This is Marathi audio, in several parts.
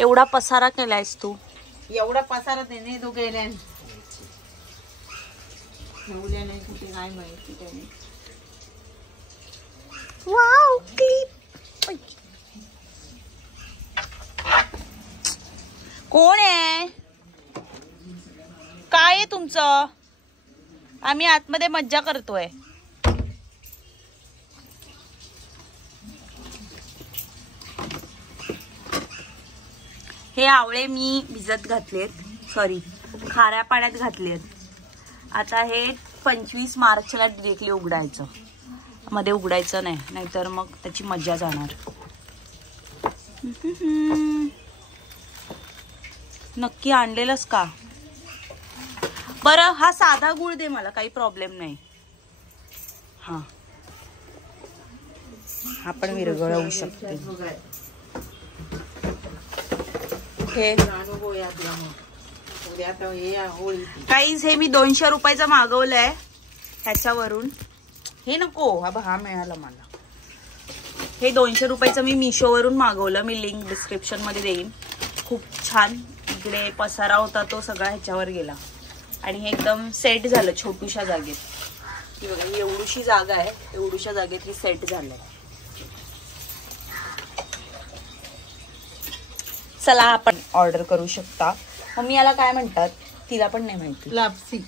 एवढा पसारा केलायस तू? एवढा पसारा त्याने तो गेल्या ठेवल्याने कुठे काय माहिती त्याने. Wow clip. कोण आहे? काय आहे तुमचं? आम्ही आतमध्ये मज्जा करतोय. हे आवळे मी भिजत घातलेत, सॉरी खाऱ्या पाण्यात घातलेत. आता हे 25 मार्चला डिरेक्टली उघडायचं, मध्ये उघडायचं नाही, नाहीतर मग त्याची मज्जा जाणार. नक्की आणलेलंस का? बरं हा साधा गुळ दे मला, काही प्रॉब्लेम नाही. हा आपण विरघळवू शकते. काहीच हे मी 200 रुपयाचा मागवलंय ह्याच्यावरून. हे नको, हा मिळाला मला. हे 200 रुपयाचं मी मिशोवरून मागवलं. मी लिंक डिस्क्रिप्शन मध्ये देईन. खूप छान. इकडे पसारा होता तो सगळा ह्याच्यावर गेला आणि हे एकदम सेट झालं छोटूशा जागेत. ही बघा, ही एवढीशी जागा आहे, एवढीशा जागेत ही सेट झालंय. चला आपण ऑर्डर करू शकता. मम्मी याला काय म्हणतात तिला पण नाही माहिती. लापसी.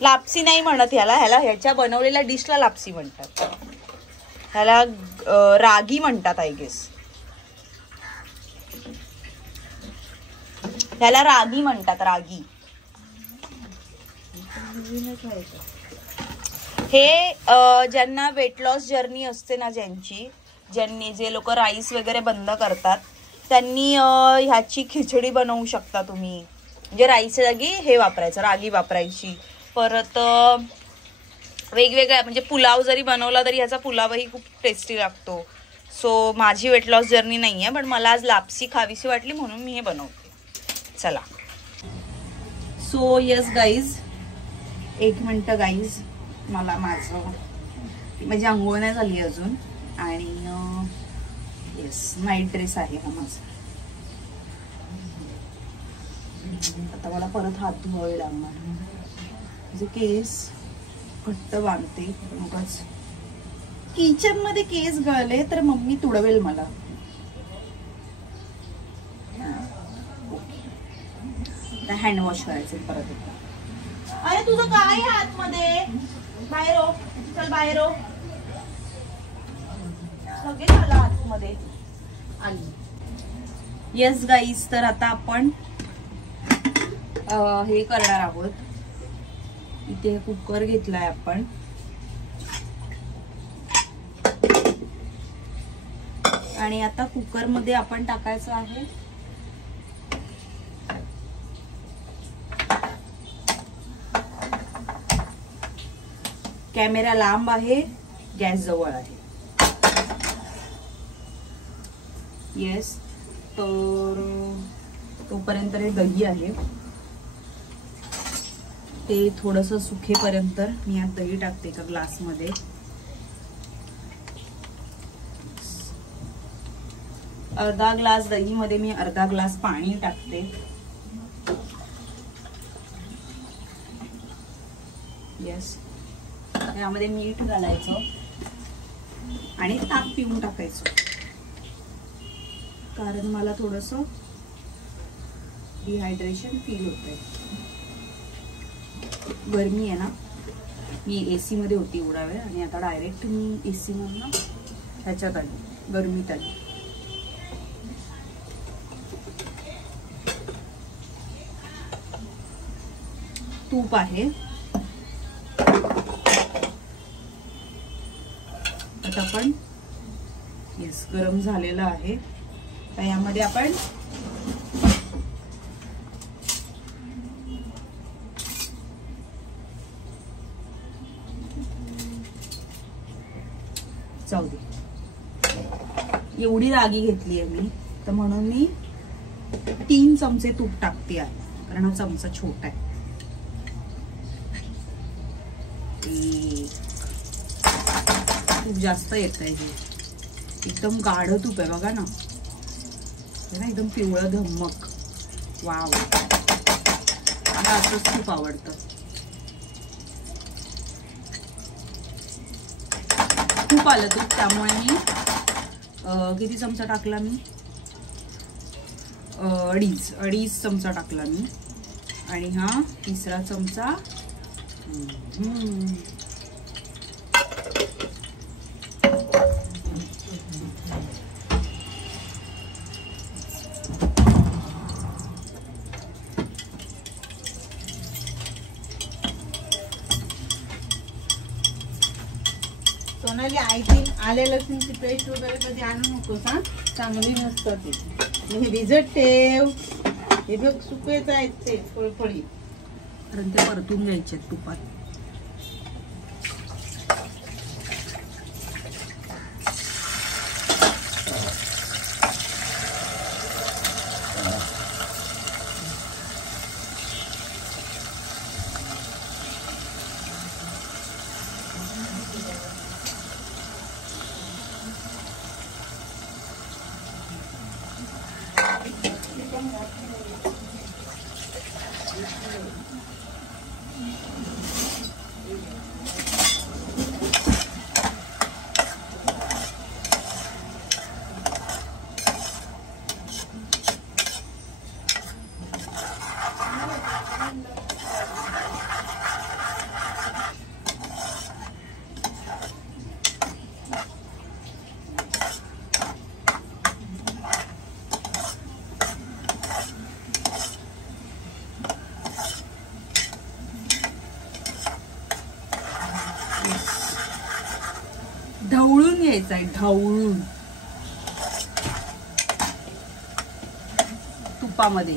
लापसी नाही म्हणत ह्याला, ह्याच्या बनवलेल्या डिशला लापसी म्हणतात. ह्याला रागी म्हणतात आय गेस. ह्याला रागी म्हणतात, रागी. हे ज्यांना वेट लॉस जर्नी असते ना, जे लोक राईस वगैरे बंद करतात, त्यांनी ह्याची खिचडी बनवू शकता तुम्ही. म्हणजे राईसच्या जागी हे वापरायचं, रागी वापरायची. परत वेगवेगळ्या म्हणजे पुलाव जरी बनवला तरी ह्याचा पुलावही खूप टेस्टी लागतो. सो माझी वेट लॉस जर्नी नाही आहे, पण मला आज लापसी खावीशी वाटली म्हणून मी हे बनवते. चला. So yes guys, 1 minute guys, मला माझी आंघोळ नाही झाली अजून. आणि येस, नाईट ड्रेस आहे हा माझा. आता मला परत हात धुवावे लागणार. म्हणजे केस घट्ट बांधते, मगच किचन मध्ये केस गळले तर मम्मी तुडवेल मला. हँडवॉश करायचे परत एकदा. अरे तुझं काय आहे आतमध्ये? बाहेर हो, चल बाहेर हो. सगळे झालं आतमध्ये आली. येस गाईज, तर आता आपण हे करणार आहोत. इथे कुकर घेतलाय आपण. आणि आता कुकर मध्ये आपण टाकायचं आहे कॅमेरा लांब आहे, गॅस जवळ आहे. येस, तर तोपर्यंत हे दही आहे, ते थोडस सुखेपर्यंत मी यात दही टाकते एका ग्लास मध्ये. अर्धा ग्लास दही मध्ये मी अर्धा ग्लास पाणी टाकते. येस, यामध्ये मीठ घालायचं आणि ताक पिऊन टाकायचं, कारण मला थोडस डिहायड्रेशन फील होतंय. गरमी आहे ना, मी एसी मध्ये होती एवढा वेळ आणि आता डायरेक्ट मी एसी मधून ह्याच्यात आली, गरमीत आली. तूप आहे. आता आपण येस, गरम झालेलं आहे. तर यामध्ये आपण जाऊ दे, एवढी रागी घेतली आहे मी, तर म्हणून मी 3 चमचे तूप टाकते आहे, कारण हा चमचा छोटा आहे. खूप जास्त येत आहे, हे एकदम गाढ तूप आहे बघा ना. हे ना एकदम पिवळं धम्मक. वाव, मला असंच खूप आवडतं. खूप आलं तूप, त्यामुळे मी किती चमचा टाकला मी, अडीच चमचा टाकला मी. आणि हा तिसरा चमचा. सोनाली आईची आले लसूणची पेस्ट वगैरे कधी आणू नकोस हा, चांगली नसतं ती. हे भिजत ठेव. हे बघ सुकेच आहेत ते फळफळी, कारण ते परतून घ्यायचे तुपात. ढवळून घ्यायचं आहे, ढवळून तुपामध्ये.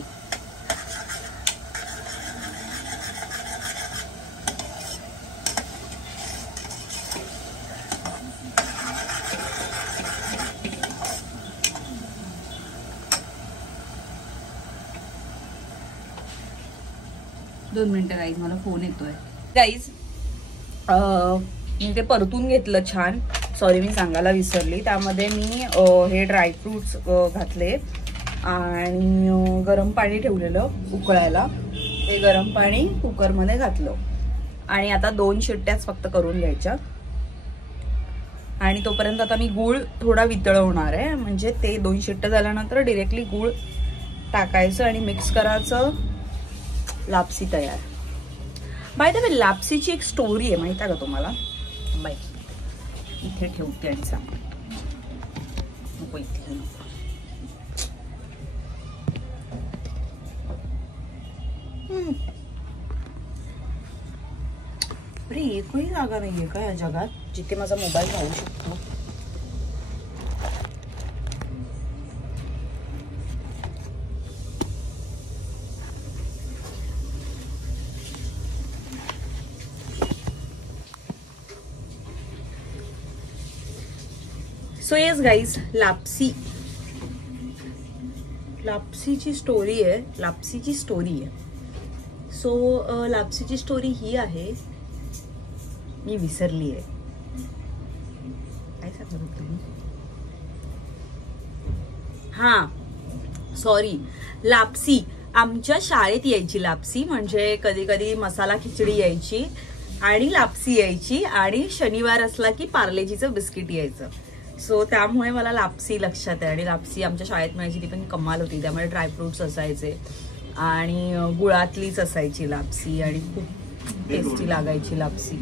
दोन मिनिटं गाईज, मला फोन येतोय. गाईज मी ते परतून घेतलं छान. सॉरी, मी सांगायला विसरली. त्यामध्ये मी हे ड्रायफ्रुट्स घातले आणि गरम पाणी ठेवलेलं उकळायला. ते गरम पाणी कुकरमध्ये घातलं आणि आता 2 शिट्ट्याच फक्त करून घ्यायच्या. आणि तोपर्यंत आता मी गूळ थोडा वितळवणार आहे. म्हणजे ते 2 शिट्ट्या झाल्यानंतर डिरेक्टली गूळ टाकायचं आणि मिक्स करायचं. लापसी तयार. बाय द वे, लापसीची एक स्टोरी आहे, माहिती आहे का तुम्हाला? बाय, इथे ठेवते आणि सांगते. नको इथे, नको. अरे एकही जागा नाहीये का या जगात जिथे माझा मोबाईल राहू शकतो? सो येस गाईज, लापसीची स्टोरी आहे. सो लापसीची स्टोरी ही आहे, मी विसरली आहे. काय सांगत होते मी? हा, सॉरी. लापसी आमच्या शाळेत यायची. लापसी म्हणजे कधी कधी मसाला खिचडी यायची आणि लापसी यायची आणि शनिवार असला की पार्लेजीचं बिस्किट यायचं. सो त्यामुळे मला लापसी लक्षात आहे. आणि लापसी आमच्या शाळेत मिळायची, ती पण कमाल होती. त्यामुळे ड्रायफ्रुट्स असायचे आणि गुळातलीच असायची लापसी आणि खूप टेस्टी लागायची लापसी.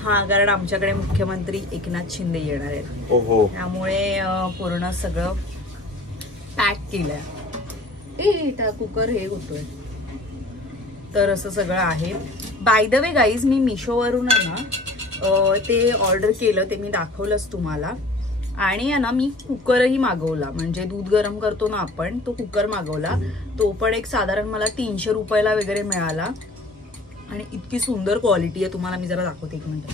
हा, कारण आमच्याकडे मुख्यमंत्री एकनाथ शिंदे येणार आहेत, त्यामुळे पूर्ण सगळं पॅक केलंय. त्या कुकर हे होतोय, तर असं सगळं आहे. बाय द वे गाईज, मी मिशोवरून आहे ना ते ऑर्डर केलं, ते मी दाखवलंच तुम्हाला. आणि ना मी कुकरही मागवला, म्हणजे दूध गरम करतो ना आपण, तो कुकर मागवला. तो पण एक साधारण मला 300 रुपयाला वगैरे मिळाला आणि इतकी सुंदर क्वालिटी आहे. तुम्हाला मी जरा दाखवते एक मिनिट.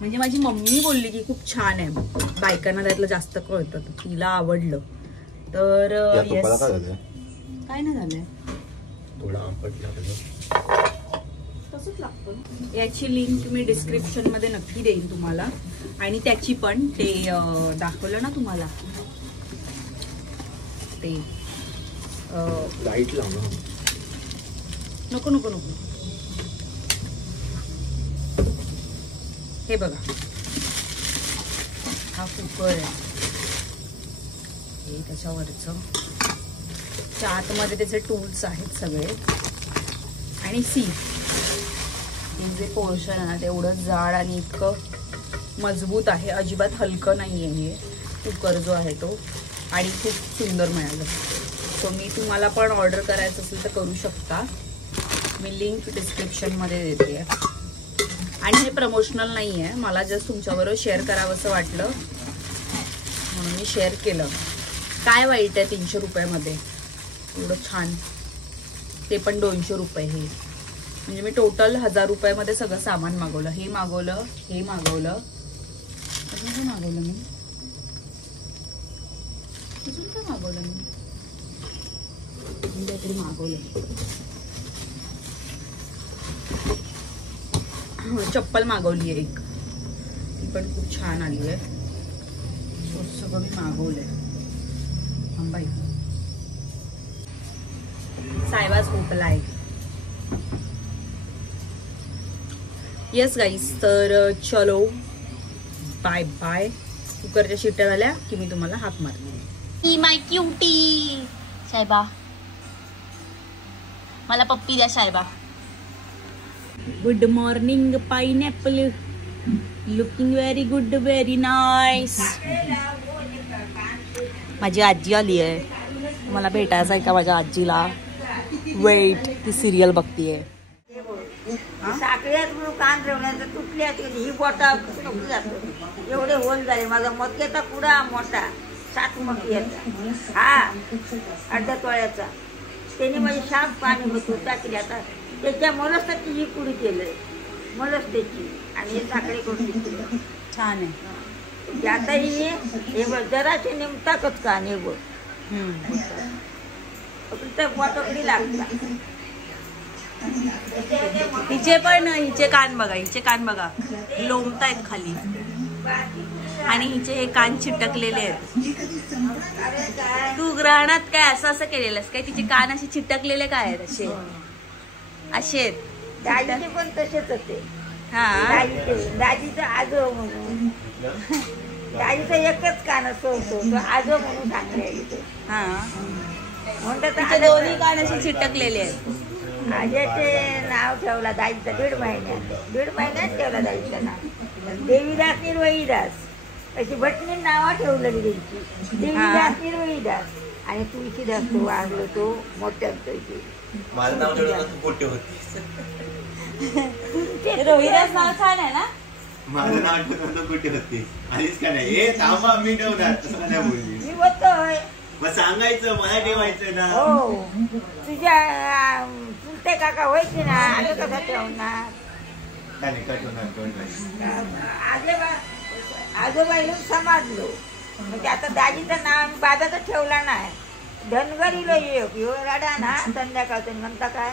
म्हणजे माझी मम्मी बोलली की खूप छान आहे, बायकांना त्यातलं जास्त कळतं, तिला आवडलं. तर काय नाही झालंय, तसंच लागतं. याची लिंक मी डिस्क्रिप्शन मध्ये नक्की देईन तुम्हाला. आणि त्याची पण ते दाखवलं ना तुम्हाला ते लाईट लावणं. नको नको नको. हे बघा हा कुकर आहे हे त्याच्यावरचं. आतमध्ये त्याचे टूल्स आहेत सगळे. आणि सी हे जे पोर्शन आहे ना तेवढं जाड आणि इतकं मजबूत आहे. अजिबात हलकं नाही आहे हे कुकर जो आहे तो. आणि खूप सुंदर मिळालं. सो मी तुम्हाला पण ऑर्डर करायचं असेल तर करू शकता. मी लिंक डिस्क्रिप्शनमध्ये देते. आणि हे प्रमोशनल नाही आहे. मला जस्ट तुमच्याबरोबर शेअर करावं असं वाटलं म्हणून मी शेअर केलं. काय वाईट आहे 300 रुपयामध्ये एवढं छान. ते पण 200 रुपये. हे म्हणजे मी टोटल 1000 रुपयामध्ये सगळं सामान मागवलं. हे मागवलं हे मागवलं अजून काय मागवलं मी अजून काय मागवलं मी काहीतरी मागवलं. चप्पल मागवली आहे एक. ती पण खूप छान आली आहे. सगळं मी मागवलंय. बाई सायबा झोपलाय. येस गाईस तर चलो बाय बाय. कुकरच्या शिट्ट्या झाल्या की मी तुम्हाला हाक मारते. माय क्यूटी सायबा मला पप्पी द्या सायबा. Good morning pineapple looking very good very nice. माझी आजी आली आहे. मला भेटायचं आहे का माझ्या आजीला. वेट ती सिरियल बघतीये. साखळ्यात म्हणून कान ठेवण्याचं तुटल्या ही बोटा नको जातो एवढे होल झाले. माझा मक्याचा पुडा मोठा 7 मक्याचा हा अर्ध्या तोळ्याचा. त्याने माझी शाप पाणी होतो टाकली. आता त्याच्या मलस्ताची ही पुडी केलंय मलस्तेची. आणि हे साखळे करून घेतले. छान आहे. आता हे बघ जराचे नेमताकच का ने बघ पोटकडी लागतात. हिचे पण हिचे कान बघा. हिचे कान बघा लोंबतायत खाली. आणि हिचे हे कान चिटकलेले आहेत. तू ग्रहणात काय असं असं केलेलंस काय. तिचे कान असे चिटकलेले काय आहेत असे असे. दाजीचे पण तसेच होते. हा दाजीचं आजो म्हणून दाजीचं एकच कान असं होतं. तो आजो म्हणून सांगले. हा म्हणतात तिचे दोन्ही कान असे चिटकलेले आहेत. आज्याचे नाव ठेवला दाजीचं 1.5 महिन्यात ठेवला दाजीचं नाव. देवीदास निर्वहीदास अशी भटणी नावं ठेवलेली त्यांची. देवीदास निर्वहीदास. आणि तुळशीदास तो वागलो तो मोठ्या माझं नाव ठेवलं मोठे होते. रोहिदास नाव छान आहे ना. माझं नाव ठेवलं कुठे होते. आधीच का नाही हे थांबा मी ठेवणार तसं नाही बोलली. मी होतोय मग सांगायचं मला ठेवायचं ना. हो तुझ्या चुलते काका व्हायचे ना. आम्ही कसा ठेवणार. आजोबा येऊन समाजलो. म्हणजे आता दाजीचं नाव आम्ही बाबाचं ठेवला नाही. धनगरीलो येऊ रडा ना संध्याकाळचं म्हणता काय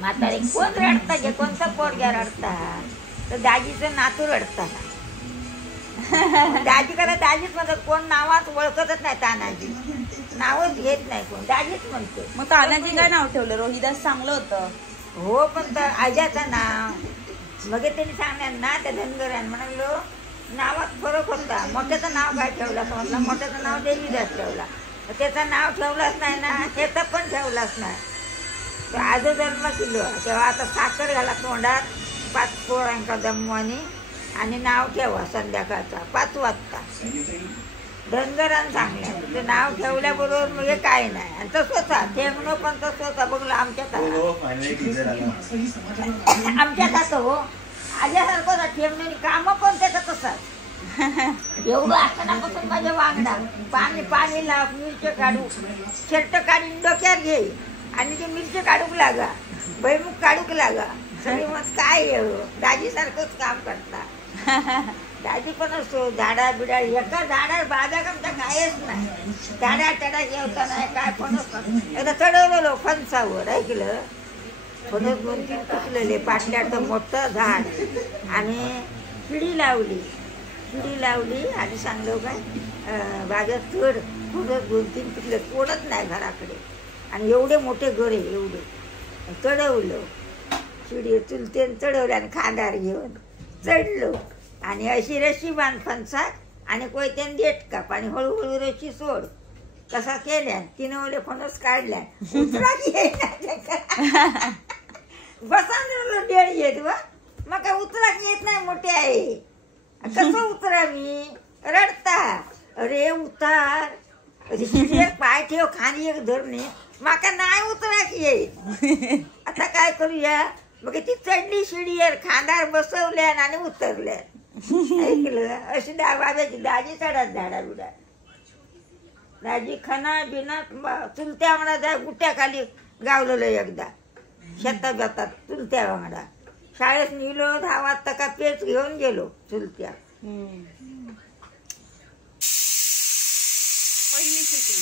म्हातारे कोण रडता घे कोणता पोरग्या रडता तर दाजीचं नातू रडता. दाजी करा दाजीच म्हणतात. कोण नावात ओळखतच नाही. तानाजी नावच घेत नाही कोण. दाजीच म्हणतो. मग तानाजी काय नाव ठेवलं. रोहिदास चांगलं होतं. हो पण आज्याचं नाव मग त्यांनी सांगणार ना त्या धनगरांनी म्हणालो नावात फरक होता. मोठ्याचं नाव काय ठेवलं असं म्हटलं. मोठ्याचं नाव देवीदास ठेवला. त्याचं नाव ठेवलंच नाही ना. त्याचं पण ठेवलंच नाही. तो आजो जन्म केलं तेव्हा आता साखर घाला तोंडात 5 पोळ्यांका दमवानी आणि नाव ठेवा संध्याकाळचा 5 वाजता. धनगरांनी सांगलं ते नाव ठेवल्याबरोबर म्हणजे काय नाही. आणि तसंच ठेवणं पण तसंच बघलं आमच्यात हो. आज्यासारखं ठेवण्याची कामं पण त्याचं तसंच. एवढं असतानापासून माझ्या वांगडा पाणी लाव मिरच्या काढू शर्ट काढून डोक्यावर घे आणि ते मिरच्या काढूक लागा भैमुख काढूक लागा. सगळे मग काय दाजी सारखंच काम करता. दाजी पण असतो झाडा बिडा एका झाडा बागा आमच्या कायच नाही. झाडा चढा जेवता नाही काय पण एकदा चढवलेलो फणसावर ऐकलं फणस 2-3 पिकलेले, पाटल्याचं मोठं झाड आणि शिडी लावली आणि सांगलो काय बागेत चढ, फणस 2-3 पिकले, कोणच नाही घराकडे आणि एवढे मोठे घर आहे, एवढे चढवलं शिडी चुलतेन चढवलं आणि खांदार घेऊन चढलो आणि अशी रशी बांध फणसाक आणि कोयत्यान देठ काप आणि हळूहळू रशी सोड तसा केल्या. तिने ओले फणस काढल्या, उतरा बसा डेळ येत व मग काय उतरा येत नाही, मोठे आहे कसं उतरा मी रडता. अरे उतार एक पाय ठेव खाली एक धरणे माका नाही उतरा की येत. आता काय करूया मग ती चढली शिडीवर खांदार बसवल्या आणि उतरल्या. ऐकलं अशी बाबाची दाजी चढत झाडा बिडा दाजी खना बिना चुलत्या म्हणा जा गुट्या खाली गावलेलं एकदा शेतात जातात चुलत्या वांगडा. शाळेत निघलो 10 वाजता का पेच घेऊन गेलो चुलत्या. पहिली शिटी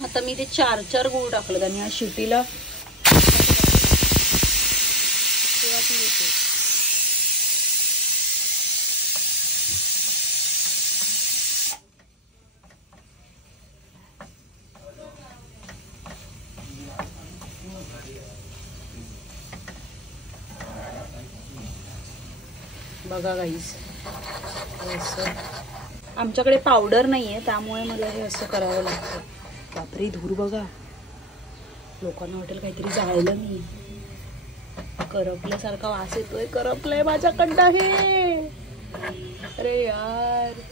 आता मी ते 4 गुळ टाकलं आणि या शिटीला तेव्हा ती येते. बघा गाईस असं आमच्याकडे पावडर नाहीये त्यामुळे मला हे असं करावं लागतं. बापरे धूर बघा, लोकांना वाटेल काहीतरी जाळलं मी. करपल्यासारखा वास येतोय, करपलंय माझ्याकडनं हे. अरे यार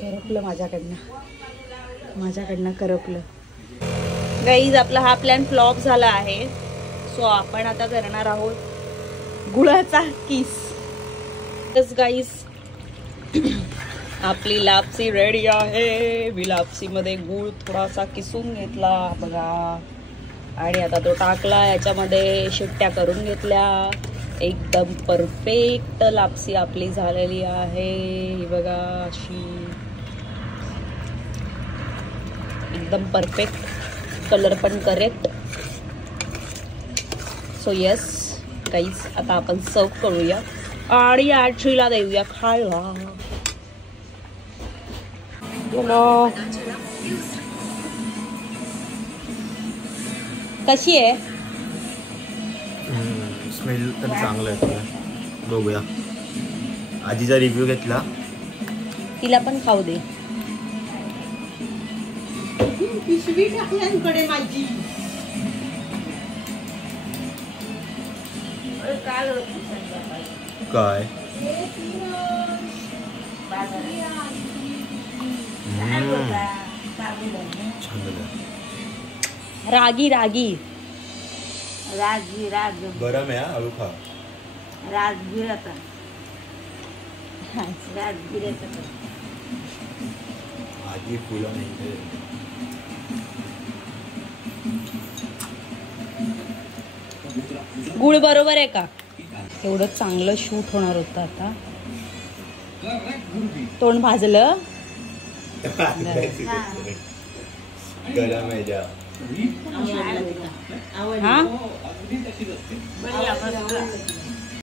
करपलं माझ्याकडनं करपलं. गाईज आपला हा प्लॅन फ्लॉप झाला आहे. सो आपण आता करणार आहोत गुळाचा किस. गाईज आपली लापसी रेडी आहे. मी लापसीमध्ये गुळ थोडासा किसून घेतला बघा आणि आता तो टाकला, याच्यामध्ये शिट्ट्या करून घेतल्या. एकदम परफेक्ट लापसी आपली झालेली आहे. ही बघा अशी एकदम परफेक्ट, कलर पण करेक्ट. सो येस गाईज आता आपण सर्व करूया आणि आजीला देऊया खायला. कशी आहे? स्मेल तर चांगलं आहे. बघूया. आजीचा रिव्ह्यू घेतला, तिला पण खाऊ दे. पिशवी टाकल्याकडे माझी काय रागी गरम आहे हळू खा. आजी फुलं नाही. गुळ बरोबर आहे का? एवढं चांगलं शूट होणार होतं. आता तोंड भाजलं. गरम आहे जा. हा